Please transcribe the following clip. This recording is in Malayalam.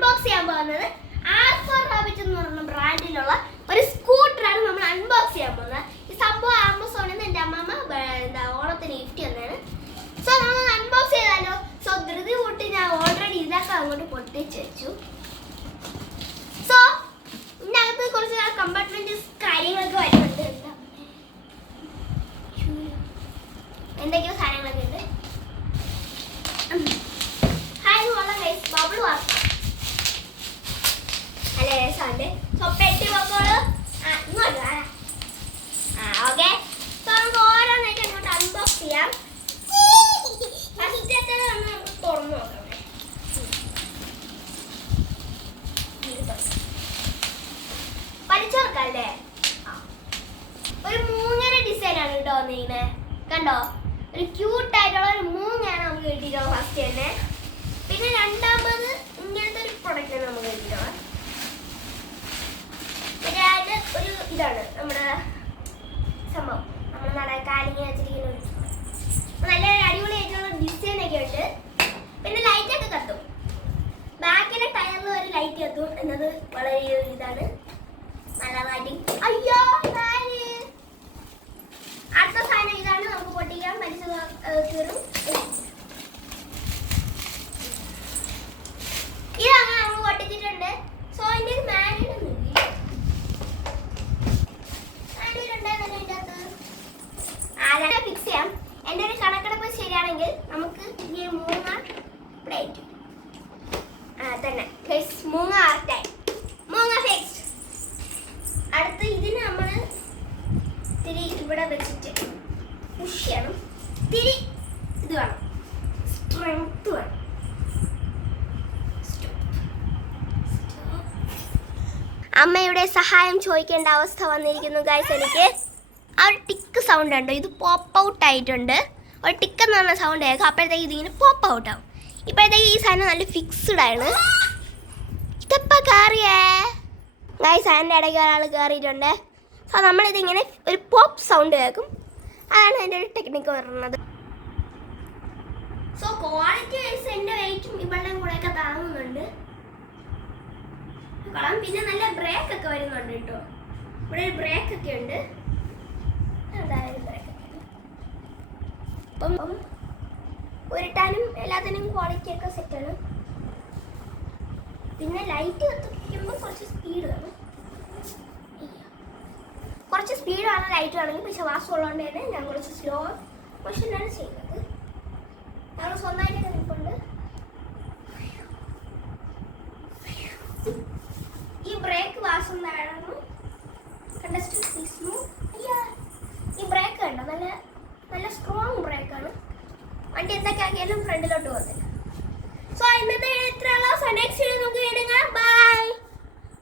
അൺബോക്സ് ചെയ്യാൻ പോകുന്നത് ആർഫോർ റാബിറ്റ് എന്ന് പറയുന്ന ബ്രാൻഡിലുള്ള ഒരു സ്കൂട്ടറാണ് നമ്മൾ അൺബോക്സ് ചെയ്യാൻ പോകുന്നത്. ഈ സംഭവം ആമസോണിൽ നിന്ന് എൻ്റെ അമ്മമ്മ ഓണത്തിന് ഗിഫ്റ്റ് തന്നെയാണ്. സോ നമ്മൾ അൺബോക്സ് ചെയ്താലോ? സോ ധൃതി കൂട്ടി ഞാൻ ഓൾറെഡി ഇതൊക്കെ അങ്ങോട്ട് പൊട്ടിച്ച് വെച്ചു. സോ ഇതിനകത്ത് കുറച്ച് കമ്പാർട്ട്മെന്റ് കാര്യങ്ങളൊക്കെ വരുന്നുണ്ട്. എന്തൊക്കെയോ സാധനങ്ങളൊക്കെ ഉണ്ട്. ബബിൾ വാട്ടർ നല്ല രസമുണ്ട്. സോ പെട്ടി ബബിള് ഇങ്ങോട്ട് ഓക്കെ. സോ നമുക്ക് ഓരോന്നായിട്ട് അങ്ങോട്ട് അൺബോക്സ് ചെയ്യാം. ഫസ്റ്റത്തെ നമുക്ക് തുറന്നു നോക്കാം. പഠിച്ചോർക്കല്ലേ? ഒരു മൂങ്ങര ഡിസൈനാണ് കേട്ടോ വന്നിരിക്കുന്നത്. കണ്ടോ, ഒരു ക്യൂട്ടായിട്ടുള്ള ഒരു മൂങ്ങയാണ് നമുക്ക് കിട്ടിയിട്ടുള്ളത് ഫസ്റ്റ് തന്നെ. പിന്നെ രണ്ടാമത് ഇങ്ങനത്തെ ഒരു പ്രൊഡക്റ്റാണ് നമുക്ക് കിട്ടിയിട്ടുള്ളത്. പിന്നെ അത് ഒരു ഇതാണ് നമ്മുടെ സംഭവം, നമ്മൾ കാലിങ്ങനെ വെച്ചിരിക്കുന്ന ഒരു നല്ല അടിപൊളിയായിട്ടുള്ള ഡിസൈനൊക്കെ ഉണ്ട്. പിന്നെ ലൈറ്റൊക്കെ കത്തും, ബാക്കിലെ ടയറിൽ ഒരു ലൈറ്റ് കത്തും എന്നത് വളരെ ഇതാണ് നല്ലതായിട്ട്. അയ്യോ അടുത്ത സാധനം ഇതാണ്, നമുക്ക് പൊട്ടിക്കാൻ പലിശ കയറും. ഇതങ്ങനെ നമ്മൾ പൊട്ടിച്ചിട്ടുണ്ട്. സോ അതിൻ്റെ ഒരു മാനുവൽ ഫിക്സ് ചെയ്യാം. എൻ്റെ ഒരു കണക്കെടുപ്പ് ശരിയാണെങ്കിൽ നമുക്ക് ഈ മൂങ്ങ പ്ലേറ്റ് തന്നെ മൂങ്ങ ആർട്ടായി മൂങ്ങ ഫിക്സ്ഡ്. അടുത്ത് ഇതിന് നമ്മൾ തിരി ഇവിടെ വെച്ചിട്ട് പുഷ് ചെയ്യണം. തിരി ഇത് വേണം, സ്ട്രെങ്ത് വേണം. അമ്മയുടെ സഹായം ചോദിക്കേണ്ട അവസ്ഥ വന്നിരിക്കുന്നു ഗൈസ്. എനിക്ക് ആ ഒരു ടിക്ക് സൗണ്ട് ഉണ്ടോ, ഇത് പോപ്പ് ഔട്ട് ആയിട്ടുണ്ട്. ഒരു ടിക്ക് എന്ന് പറഞ്ഞ സൗണ്ട് കേൾക്കും, അപ്പോഴത്തേക്ക് ഇതിങ്ങനെ പോപ്പ് ഔട്ട് ആവും. ഇപ്പോഴത്തേക്ക് ഈ സാധനം നല്ല ഫിക്സ്ഡ് ആണ്. ഇതപ്പോൾ കയറിയേ ഗൈസ്, അതിൻ്റെ ഇടയ്ക്ക് ഒരാൾ കയറിയിട്ടുണ്ട്. സോ നമ്മളിതിങ്ങനെ ഒരു പോപ്പ് സൗണ്ട് കേൾക്കും, അതാണ് അതിൻ്റെ ഒരു ടെക്നിക്ക് വരുന്നത്. സോ ക്വാളിറ്റി വൈസ് എൻ്റെ വെയിറ്റും ഇവളുടെ കൂടെയൊക്കെ താങ്ങുന്നുണ്ട്. പിന്നെ നല്ല ബ്രേക്ക് ഒക്കെ വരുന്നുണ്ട് കേട്ടോ. ഇവിടെ ഒരു ബ്രേക്ക് ഒക്കെ ഉണ്ട്. അപ്പം ഉരുട്ടാനും എല്ലാത്തിനും ക്വാളിറ്റി ഒക്കെ സെറ്റാണ്. പിന്നെ ലൈറ്റ് കത്തിക്കുമ്പോൾ കുറച്ച് സ്പീഡ് വേണം, കുറച്ച് സ്പീഡാണ് ലൈറ്റ് ആണെങ്കിൽ. പക്ഷെ വാസം ഉള്ളതുകൊണ്ട് തന്നെ ഞാൻ കുറച്ച് സ്ലോ മോഷനാണ് ചെയ്യുന്നത്. ഞങ്ങൾ സ്വന്തമായിട്ട് നിൽപ്പുണ്ട്. ഈ ബ്രേക്ക് വാസം താഴണം. ഈ ബ്രേക്ക് കണ്ടോ, നല്ല നല്ല സ്ട്രോങ് ബ്രേക്കാണ്. വണ്ടി എന്തൊക്കെ ആക്കിയാലും ഫ്രണ്ടിലോട്ട് പോകുന്നില്ല. സോ ഇന്നത്തെ ഇത്രയുള്ള നെക്സ്റ്റ് വീഡിയോ നമുക്ക് കാണാം. ബൈ.